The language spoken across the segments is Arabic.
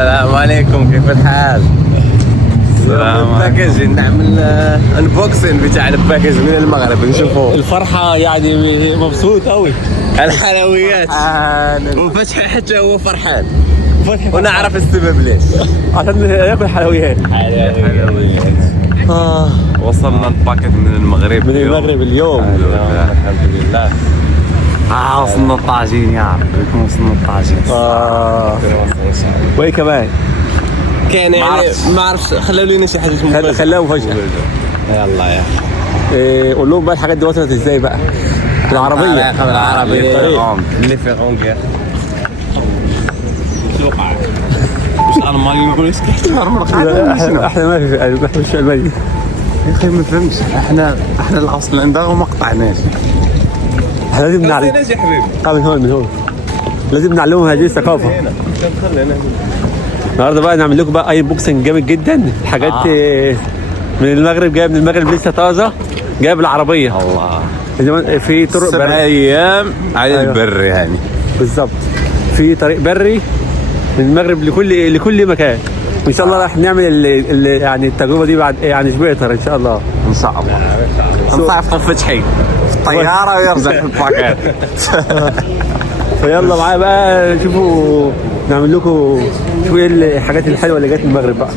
السلام عليكم، كيف الحال؟ السلام باكج نعمل انبوكسنج بتاع الباكج من المغرب نشوفوا الفرحة يعني مبسوط قوي. الحلويات وفتحي حتى هو فرحان فتحي ونعرف السبب ليش. عشان ياكل حلويات. وصلنا الباكج من المغرب من المغرب اليوم. الحمد لله. وصلنا الطاجين يا رب، وصلنا الطاجين. وايه كمان؟ كان يعني ما عرفش، خلوا لنا شي حاجه مفاجاه. خلاهم فجأة. يلا يا قول لهم بقى الحاجات دي وصلت ازاي بقى؟ العربية. العربية الطريق. اللي في غونغير. شو وقع؟ مش الماني نقول ايش تحت احنا ما في مش الماني. يا اخي ما فهمتش، احنا الاصل عندنا وما قطعناش. احنا لازم نعلم. يا حبيبي من هون لازم نعلمهم هذه الثقافة. هنا النهارده بقى نعمل لكم بقى اي بوكسنج جامد جدا. حاجات من المغرب، جايه من المغرب لسه طازه، جايه بالعربيه. الله، في طرق 7 ايام على البر يعني. بالظبط، في طريق بري من المغرب لكل مكان. وان شاء الله راح نعمل يعني التجربه دي بعد يعني شبيتر ان شاء الله. ان شاء الله نصعف فتحي في الطياره ويرجع في الباكيت. فيلا معايا بقى شوفوا، نعمل لكم شوفوا ايه الحاجات الحلوه اللي جت من المغرب بقى.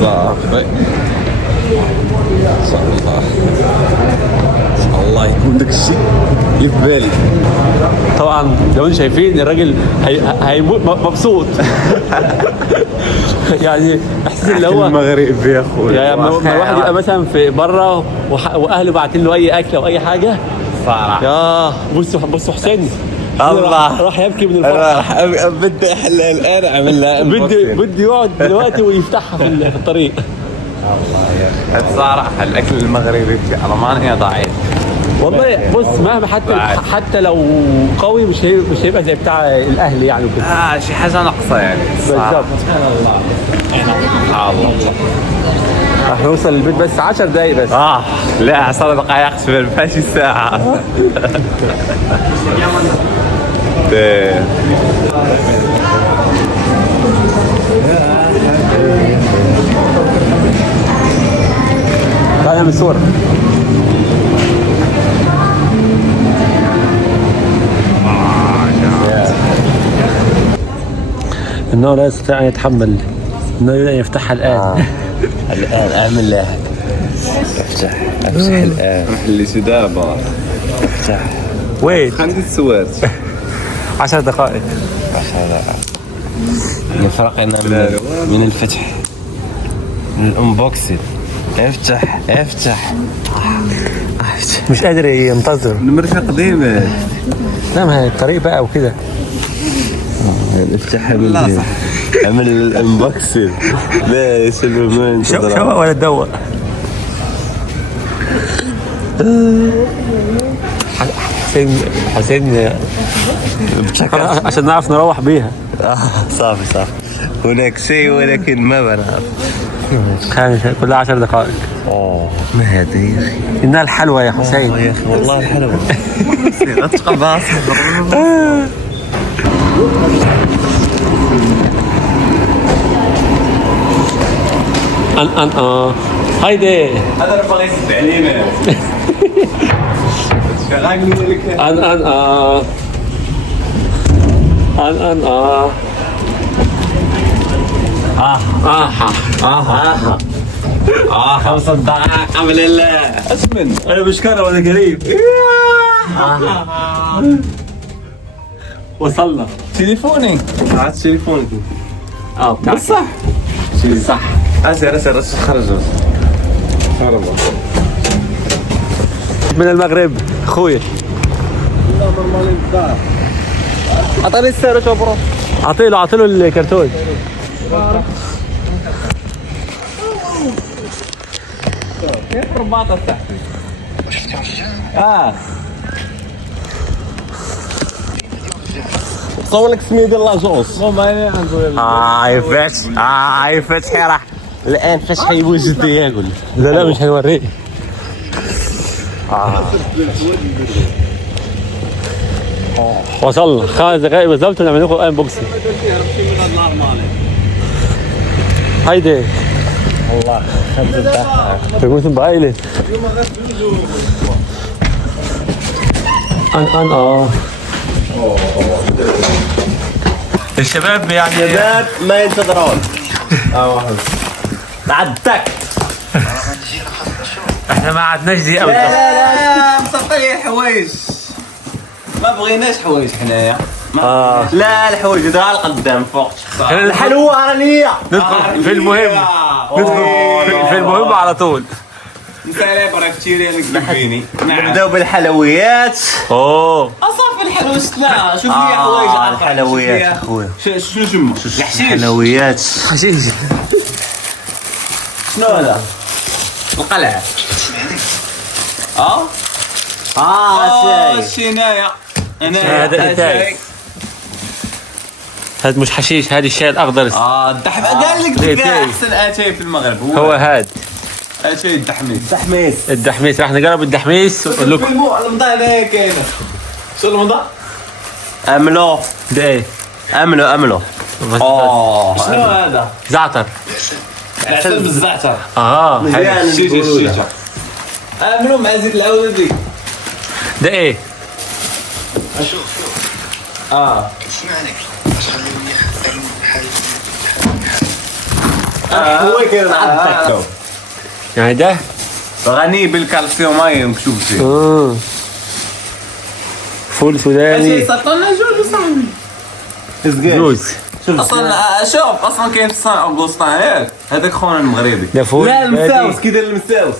صافي ان شاء الله، ان شاء الله يكون داك الشيء اللي في بالي. طبعا لو انتم شايفين الراجل هيموت مبسوط. يعني احساس اللي هو المغرب يا اخويا، يعني لما الواحد يبقى مثلا في بره واهله باعتين له اي اكل او اي حاجه صراحه. يا بصوا حسين الله راح يبكي من الفرح. بدي احل الان اعمل لها بدي يقعد دلوقتي ويفتحها في الطريق. الله يا اخي الصراحه الاكل المغربي في المانيا ضعيف والله. بص مهما حتى لو قوي مش هيبقى زي بتاع الاهل يعني وكده. شي حاجه ناقصه يعني. بالظبط. سبحان الله. راح نوصل البيت بس 10 دقايق بس. لا 10 دقائق ما فيهاش ساعه. تعالى من الصورة. إنه لا يستطيع أن يتحمل، إنه يريد أن يفتحها الآن. الآن أعمل لها. افتح الآن. اللي دابا. افتح. وين؟ عندي السوات. 10 دقائق. 10 دقائق. فرقنا من الفتح، من الانبوكسنج. افتح. مش قادر ينتظر. المرفق ديما. لا ما هي الطريق بقى وكده. افتح عمل الانبوكسنج. لا سلمان شوق ولا تدوق. حسين عشان نعرف نروح بيها. صافي هناك شيء ولكن ما بنعرف. كلها 10 دقائق. ما هذا يا اخي؟ انها الحلوه يا حسين. يا اخي والله الحلوه. اتقى باص. هايدي هذا انا باغي يسد علينا. خمس دقائق قبل اسمن. انا مش كره ولا قريب. وصلنا. تليفوني. تليفونك. بصح. صح. اسير خرج. من المغرب اخويا. لا نورمالي الدار. اعطيني السعر شوف برو. اعطيله الكرتون. كيف رباطه تاعتي؟ صور لك سميه ديال لاجونس. فتحي راح الان فتحي يوجد ياكل. لا مش هنوريه. وصلنا 5 دقائق بالضبط ونعمل لكم انبوكسنج. هيدي والله بيكون بعائلة أن الشباب يعني شباب ما ينتظرون عدك احنا ما عدناش دي ابدا. لا مسطلين حوايج ما بغيناش حوايج حنايا لا الحوايج دار القدام فوق الحلوه رانيه ندخل في المهم في المهم على طول. مسالي برك تشيري لك بالبيني نبداو بالحلويات اصافي الحلويات لا شوف لي حوايج الحلويات اخويا شنو تما الحشيش حلويات حشيش شنو هذا القلعه الشنايه هذا التاي هذا مش حشيش هذا الشاي الاخضر الدحم قال لك احسن اتاي في المغرب هو هذا اتاي الدحميس راح نقرب الدحميس ونقول لكم الموضوع هنا كاينه شو الموضوع املو ده ايه املو شنو هذا زعتر احسن بالزعتر حلو الشيشه املو مع زيت العوده دي ده ايه شوف اسمعني هو كان عندك يعني ده غني بالكالسيوم ايون شوف فيه فول سوداني صرتنا جوج صاحبي جوز اصلا شوف اصلا كاين في صنعاء وبلوسطان ياك هذاك خونا المغربي ده فول لا المساوس كي داير المساوس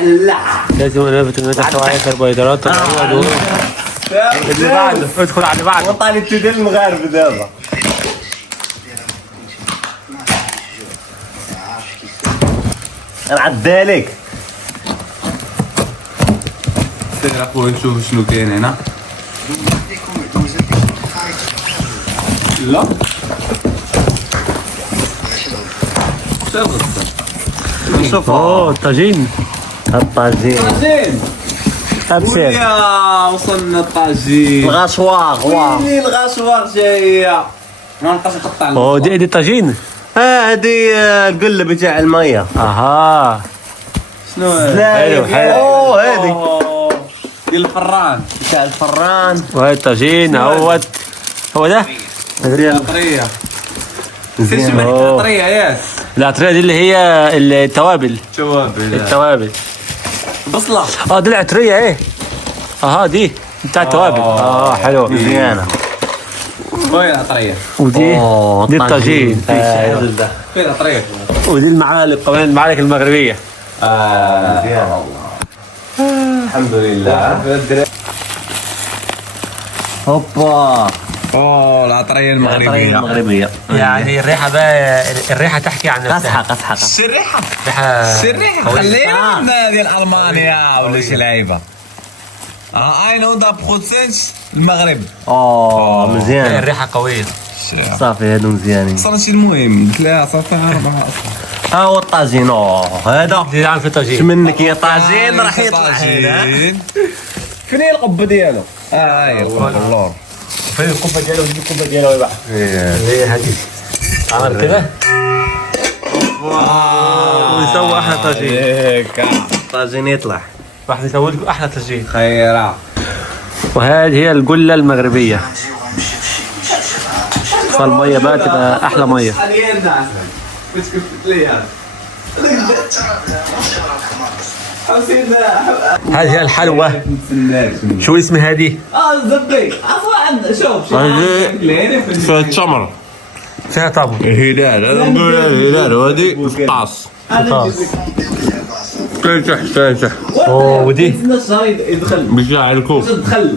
لا لازم نلفت الماء تحتوي كربوهيدرات اللي بعده ادخل على اللي بعده وطالي ديال المغاربه دابا نعدالك سير اخويا نشوف شنو كاين هنا لا نشوف الطاجين طاجين ابسر يا وصلنا الطاجين الغاشوار ويلي الغاشوار جايه ما نبقاش نقطع دي الطاجين هذه القله بتاع الميه شنو حلو هذه ديال الفران بتاع الفران وهي الطاجين هو ده الطريه سير شو الطريه ياس العطريه دي اللي هي التوابل التوابل بصله دي العطريه ايه دي بتاع التوابل حلوه مزيانه وين العطريه ودي دي الطاجين فين العطريه ودي المعالق كمان المعالق المغربيه مزيانه الحمد لله هوبا العطريه المغربيه يعني الريحه بقى الريحه تحكي عن نفسها قصحه الريحه ريحه خلينا ديال المانيا ولا شي لعيبه اينو دا بروسنس المغرب مزيان الريحه قويه صافي هادو مزيانين صار شي المهم قلت لها صافي اربعه ها هو الطاجين هذا اللي عم في طاجين منك يا طاجين راح يطلع هنا فين هي القبه ديالو هي والله فين القبه ديالو ودي القبه ديالو بقى هي هذه عمل كده ونسوي احلى طاجين هيك طاجين يطلع راح نسوي لكم احلى طاجين خيرا وهذه هي الجله المغربيه فالميه بقى تبقى احلى ميه هذه هي الحلوى شو اسم هذه؟ زبي اصلا شوف فيها التمر فيها طبع الهلال هذا نقول الهلال وهذه الطاس تايتح ودي يدخل بتاع الكوب دخل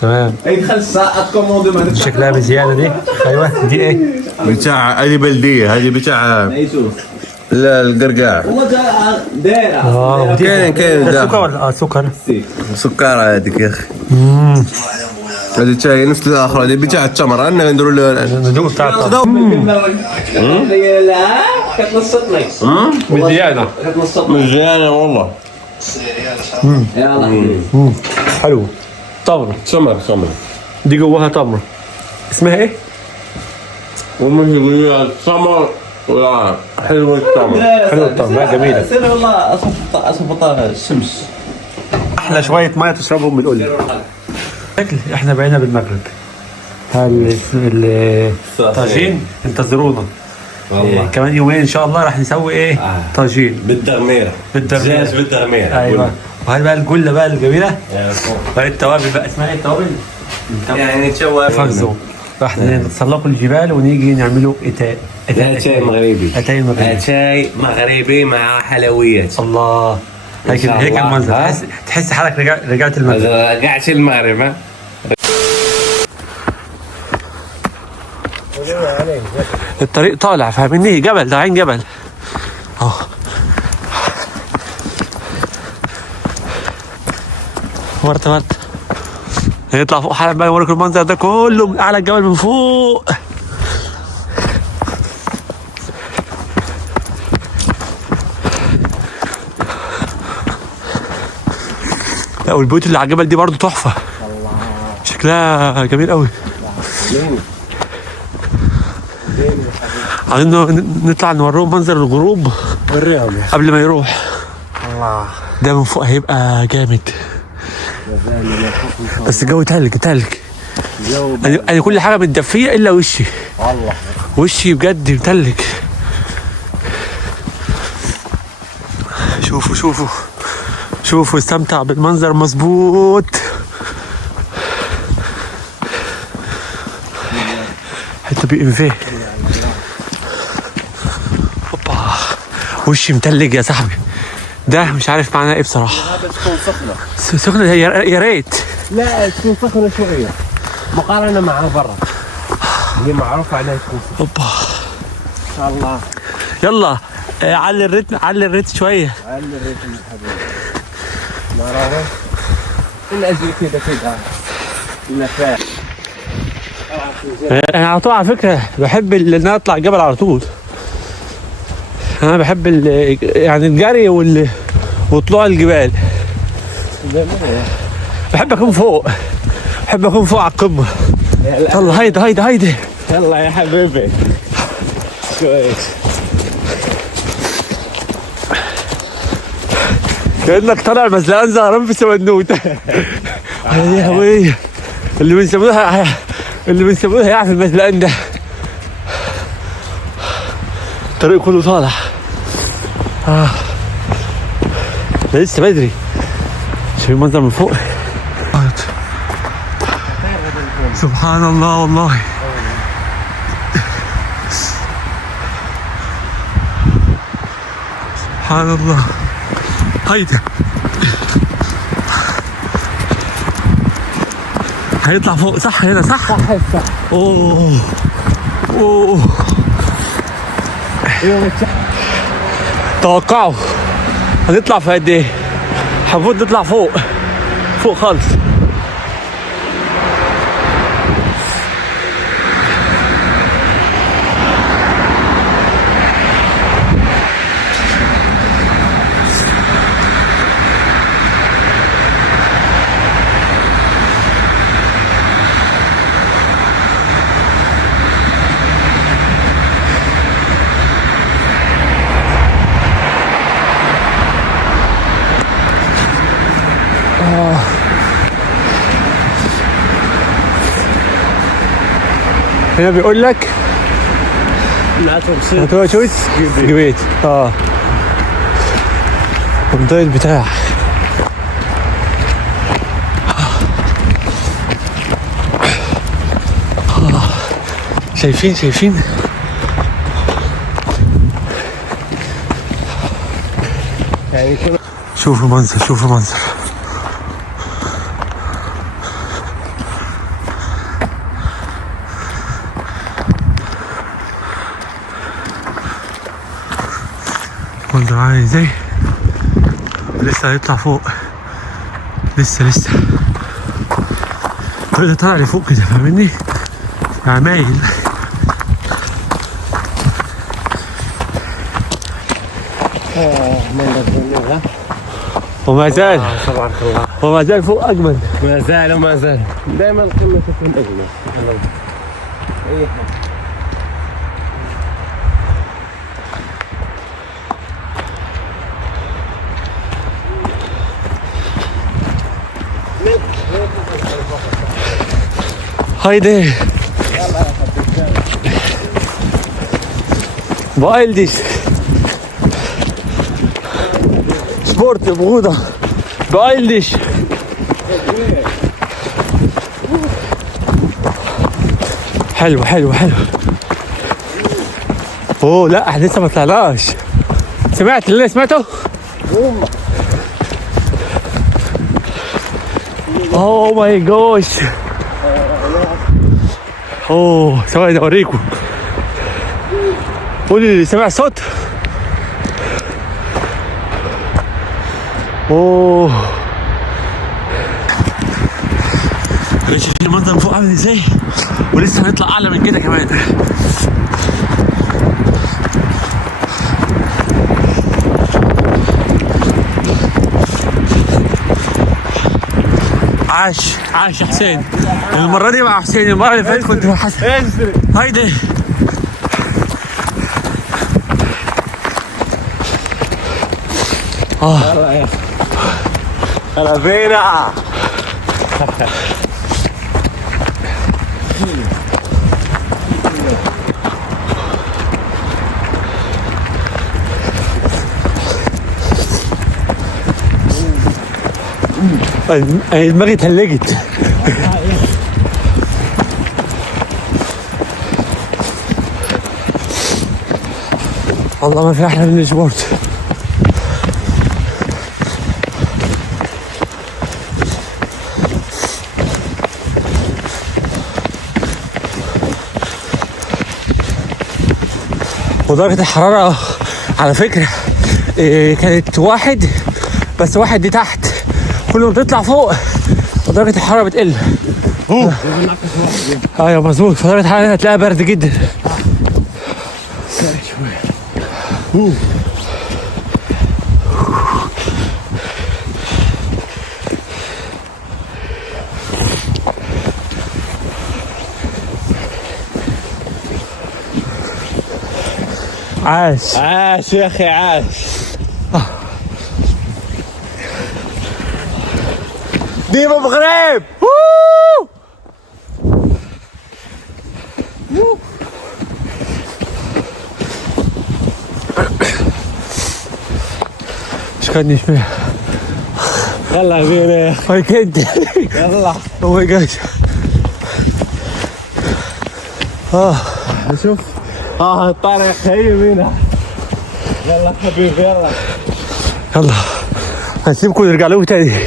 تمام يدخل الساعه كوموندو ما شكلها مزيانه دي ايوه دي ايه؟ بتاع هذه بلديه هذه بتاع يشوف القرقاع والله دايره كاين ده سكر ولا سكر سكر هذيك يا اخي هذه تاي نفس الاخرى هذه بتاع التمر انا نديروا الذوق بتاع الطبع لا كتنصت لك بزياده مزيانه والله يلا حلو تمر تمر دي جواها تمر اسمها ايه؟ والله التمر حلو الطعم. حلو الطعم، لا جميله. سير والله اصفط الشمس. احلى شويه ميه تشربهم من قلة. شكل احنا بقينا بالمغرب. الطاجين انتظرونا. والله كمان يومين ان شاء الله راح نسوي ايه؟ طاجين بالدغميره. دجاج بالدغميره. ايوه. وهل بقى الجله بقى الجميله؟ بقى التوابل بقى اسمها ايه التوابل؟ يعني تشوى فرزو. راح نتسلقوا الجبال ونيجي نعملوا اتاي مغربي. اتاي مغربي. اتاي مغربي مع حلويات. الله. هيك المنظر. تحس حالك رجعت المغرب. رجعت المغرب. ها الطريق طالع فاهمني؟ جبل، ده عين جبل اهو. ورطة هيطلع فوق حالا بقى يوريكم المنظر ده كله من اعلى الجبل من فوق. لا والبيوت اللي على الجبل دي برضو تحفة. شكلها جميل قوي. عايزين نطلع نوريهم منظر الغروب قبل ما يروح. الله ده من فوق هيبقى جامد. بس الجو تلج. انا كل حاجه متدفيه الا وشي. والله وشي بجد متلج. شوفوا استمتع بالمنظر مظبوط. حتى بي ام في. اوبا وشي متلج يا صاحبي. ده مش عارف معناه ايه بصراحه. تكون سخنه. سخنه يا ريت. لا تكون سخنه شويه مقارنه مع برا. هي معروفه عليها تكون سخنه. اوبا ان شاء الله. يلا علي الريتم شويه. علي الريتم يا حبيبي. ما راح من اجل كده نفاق. انا على طول على فكره بحب ان انا اطلع الجبل على طول. انا بحب يعني الجري وطلوع الجبال. بحب اكون فوق على القمه. يلا هيدا يلا يا حبيبي. كويس. كأنك طالع مزلقان زهران في سمنوت. يا هوي اللي بنسموها يعرف المزلقان ده. الطريق كله طالع. لسه بدري. شوف المنظر من فوق. سبحان الله والله. سبحان الله. هيدا هيطلع فوق صح هنا صح؟ صح. اوه توقعوا هنطلع في قد ايه؟ المفروض نطلع فوق خالص. هنا بيقول لك لا تبص جبيت الضيل بتاع شايفين شوفوا المنظر منظر عامل ازاي. لسه هيطلع فوق لسه كده طالع لفوق كده فاهمني عمايل. وما زال تبارك الله. وما زال فوق اجمل. ما زال دائما القمه تكون اجمل. هايدي بايلديش سبورت بغوضة بايلديش. حلو حلو حلو. اوه لا احنا لسه ما طلعناش. سمعت اللي سمعته؟ اوه ماي جوش. اوه ثواني اوريكم. قولي اللي سمع صوت. اوه شايفين المنظر فوق عامل ازاي؟ ولسه هنطلع اعلى من كده كمان. عاش عاش يا حسين. المرة دي مع حسين، المرة اللي فاتت كنت مع حسين. هايدي هلا بينا. دماغي اتهلجت. والله ما في احلى من السبورت. ودرجة الحرارة على فكرة كانت 1 بس 1 دي تحت. كل ما بتطلع فوق درجة الحرارة بتقل. ايوه مظبوط. فدرجة الحرارة هتلاقيها برد جدا. عاش عاش يا اخي عاش. ديما مغرب. ايش كان فيها؟ يلا بينا. I can't. يلا. Oh my gosh. شوف الطريق هي بينا. يلا حبيبي يلا. يلا هنسيبكم ونرجع لكم تاني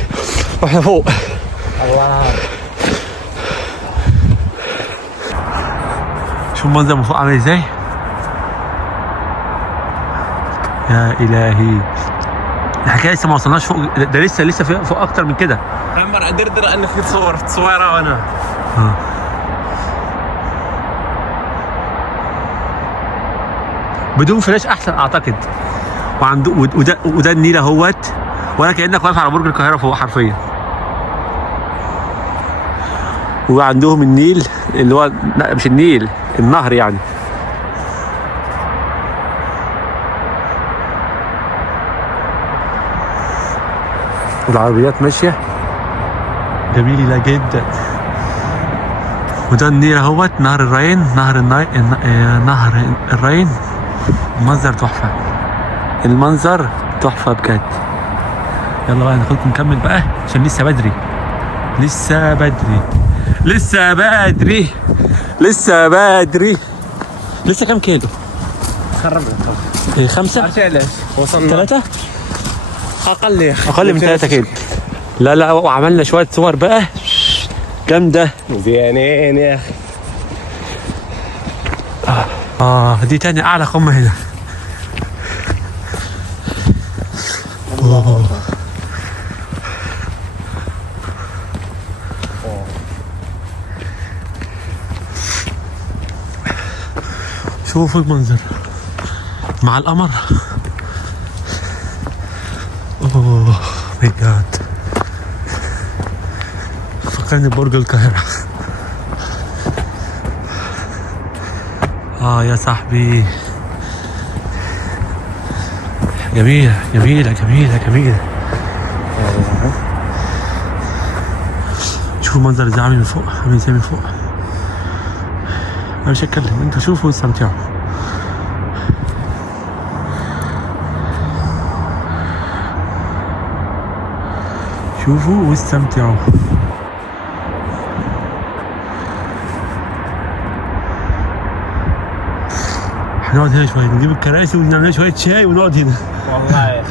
واحنا فوق. الله. شوف المنظر من فوق عامل ازاي. يا الهي الحكايه لسه ما وصلناش فوق. ده لسه فوق اكتر من كده. عمر دردر انه في تصويره وانا. بدون فلاش احسن اعتقد. وعنده وده النيل اهوت، ولا كانك واقف على برج القاهره فوق حرفيا. وعندهم النيل اللي هو لا مش النيل، النهر يعني. والعربيات ماشيه جميله جدا. وده النيل اهوت، نهر الراين، نهر الراين. المنظر تحفه، المنظر تحفه بجد. يلا بقى ناخدكم نكمل بقى عشان لسه بدري. لسه بدري لسه بدري لسه بدري. لسه كام كيلو؟ خربنا 5. علاش وصلنا 3 اقل يا اخي. اقل من 3 كيلو. لا وعملنا شويه صور بقى جامده زيانين يا اخي. دي تاني اعلى قمه هنا. شوفوا المنظر مع القمر. اوه ماي جاد، فكرني ببرج القاهرة. يا صاحبي جميلة جميلة جميلة جميلة. شوفوا المنظر ازاي عامل من فوق، عامل ازاي من فوق. انا مش هتكلم، انتوا شوفوا واستمتعوا. شوفوا واستمتعوا. هنقعد هنا شوية، نجيب الكراسي ونعمل لنا شوية شاي ونقعد هنا. والله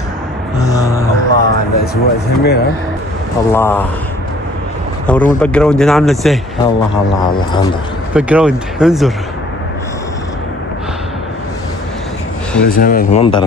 الله هذا اسبوع جميل. الله. اوريهم الباك جراوند هنا عاملة ازاي. الله الله الله انظر باك جراوند انظر. جميل منظر.